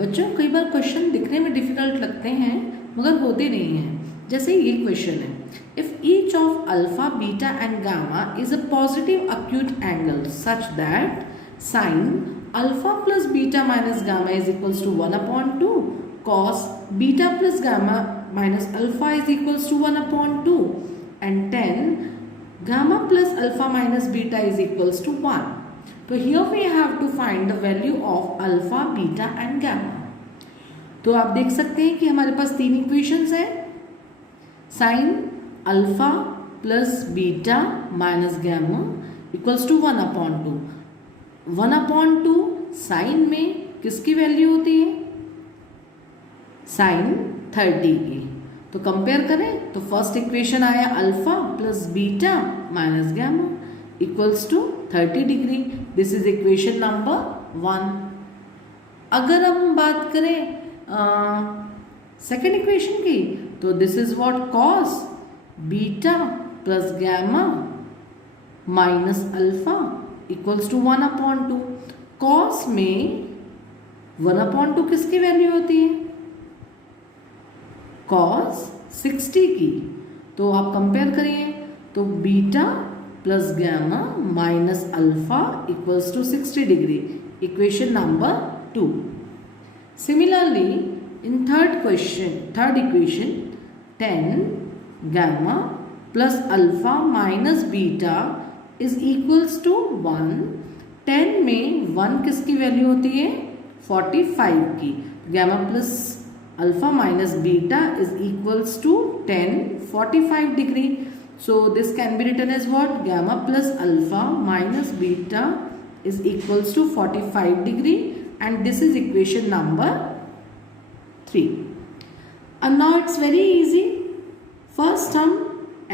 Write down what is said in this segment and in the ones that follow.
बच्चों कई बार क्वेश्चन दिखने में डिफिकल्ट लगते हैं मगर होते नहीं हैं। जैसे ये क्वेश्चन है, if each of alpha beta and gamma is a positive acute angle such that sine alpha plus beta minus gamma is equals to 1/2 cos beta plus gamma minus alpha is equals to 1/2 and 10 gamma plus alpha minus beta is equals to 1. तो here we have to find the value of alpha, beta and gamma. तो आप देख सकते हैं कि हमारे पास तीन equations हैं, sine alpha plus beta minus gamma equals to 1/2. 1/2 sine में किसकी वैल्यू होती है? साइन 30 की. तो कंपेयर करें तो फर्स्ट इक्वेशन आया alpha plus beta minus gamma equals to 30 degree. This is equation number 1. अगर हम बात करें सेकेंड इक्वेशन की तो this is what cos beta plus gamma minus alpha equals to 1/2. Cos में 1/2 किसकी वैल्यू होती है? कॉस 60 की. तो आप कंपेयर करिए तो beta plus gamma minus alpha equals to 60 degree. Equation number 2. Similarly in third equation 10 gamma plus alpha minus beta is equals to 1. 10 में 1 किसकी वैल्यू होती है? 45 की. Gamma plus alpha minus beta is equals to 10 45 degree. So this can be written as what? Gamma plus alpha minus beta is equals to 45 degree and this is equation number 3. And now it's very easy. First हम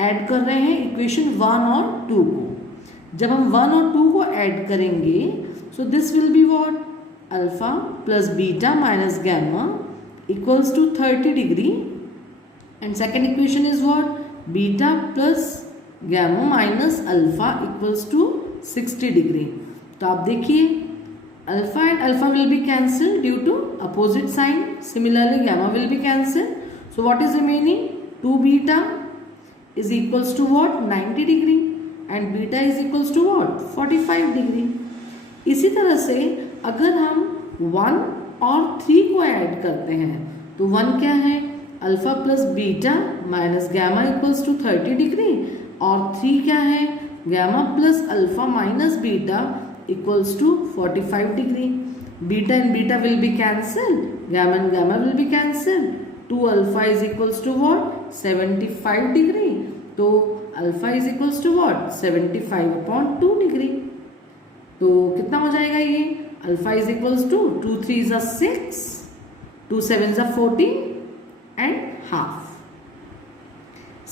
add कर रहे हैं equation 1 और 2 को. जब हम 1 और 2 को ऐड करेंगे so this will be what? Alpha plus beta minus gamma equals to 30 degree and second equation is what? Beta plus gamma minus alpha equals to 60 degree. तो आप देखिए alpha and alpha will be cancelled due to opposite sign. Similarly gamma will be cancelled. So what is remaining? 2 beta is equals to what? 90 degree and beta is equals to what? 45 degree. इसी तरह से अगर हम 1 और 3 को add करते हैं तो 1 क्या है? Alpha plus beta minus gamma equals to 30 degree और 3 क्या है? Gamma plus alpha minus beta equals to 45 degree. Beta and beta will be cancelled, gamma and gamma will be cancelled. 2 alpha is equals to what? 75 degree. तो alpha is equals to what? 75/2 degree. तो कितना हो जाएगा ये? Alpha is equals to 2 3s are 6, 2 7s are 14 and half.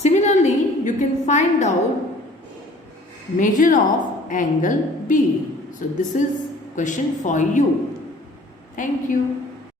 Similarly, you can find out measure of angle B. So this is question for you. Thank you.